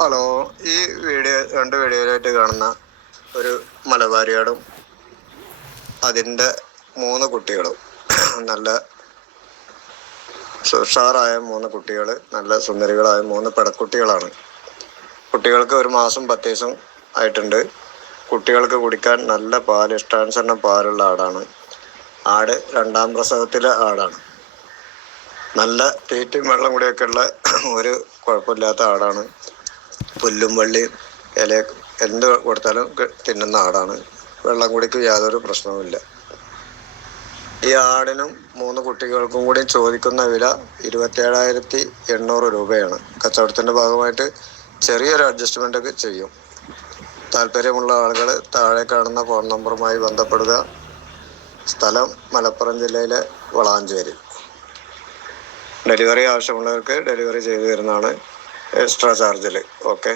Hello ഈ video രണ്ട് വീഡിയോയിലായിട്ട് കാണുന്ന ഒരു മലബാരിയാടും അതിന്റെ മൂന്ന് കുട്ടികളും നല്ല ഉഷാറായ മൂന്ന് കുട്ടികൾ നല്ല സുന്ദരികളായ മൂന്ന് പെടക്കുട്ടികളാണ് കുട്ടികൾക്ക് ഒരു മാസം പത്ത് ദിവസം ആയിട്ടുണ്ട്. കുട്ടികൾക്ക് കുടിക്കാൻ നല്ല പാൽ ഇഷ്ടാനുസരണം പാലുള്ള ആടാണ്. ആട് രണ്ടാം പ്രസവത്തിലെ ആടാണ്. നല്ല തീറ്റയും വെള്ളം കൂടിയൊക്കെ ഉള്ള ഒരു കുഴപ്പമില്ലാത്ത ആടാണ്. പുല്ലും വള്ളിയും ഇല എന്ത് കൊടുത്താലും തിന്നുന്ന ആടാണ്. വെള്ളം കുടിക്ക് യാതൊരു പ്രശ്നവുമില്ല. ഈ ആടിനും മൂന്ന് കുട്ടികൾക്കും കൂടി ചോദിക്കുന്ന വില ഇരുപത്തേഴായിരത്തി എണ്ണൂറ് രൂപയാണ്. കച്ചവടത്തിന്റെ ഭാഗമായിട്ട് ചെറിയൊരു അഡ്ജസ്റ്റ്മെന്റ് ഒക്കെ ചെയ്യും. താല്പര്യമുള്ള ആളുകൾ താഴെ കാണുന്ന ഫോൺ നമ്പറുമായി ബന്ധപ്പെടുക. സ്ഥലം മലപ്പുറം ജില്ലയിലെ വളാഞ്ചേരി. ഡെലിവറി ആവശ്യമുള്ളവർക്ക് ഡെലിവറി ചെയ്തു തരുന്നതാണ്. എക്സ്ട്രാ ചാർജിൽ ഓക്കെ?